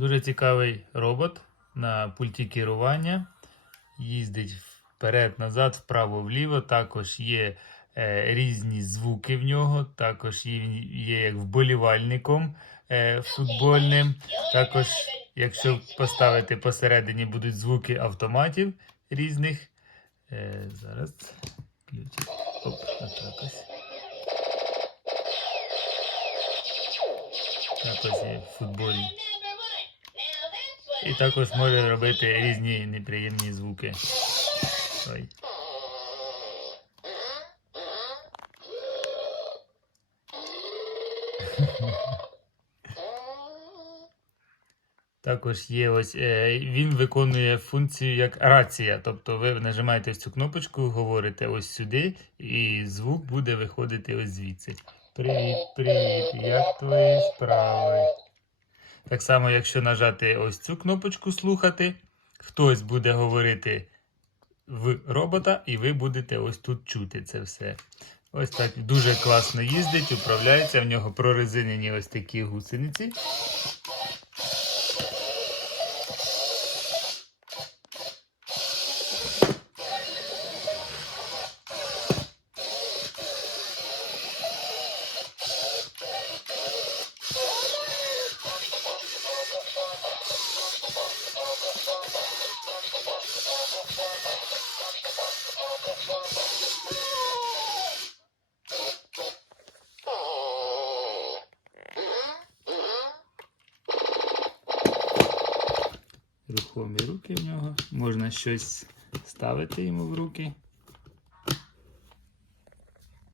Дуже цікавий робот на пульті керування. Їздить вперед, назад, вправо, вліво. Також є е, різні звуки в нього. Також є, є як вболівальником е, футбольним. Також, якщо поставити посередині, будуть звуки автоматів різних. Е, зараз ключик. Оп, отак є в футболі. І також може робити різні неприємні звуки. Ой. Також є ось е, він виконує функцію як рація. Тобто ви нажимаєте цю кнопочку, говорите ось сюди, і звук буде виходити ось звідси. Привіт, привіт, як твої справи? Так само, якщо нажати ось цю кнопочку слухати, хтось буде говорити в робота, і ви будете ось тут чути це все. Ось так дуже класно їздить, управляється. В нього прорезинені ось такі гусениці. Рухомі руки в нього. Можна щось ставити йому в руки.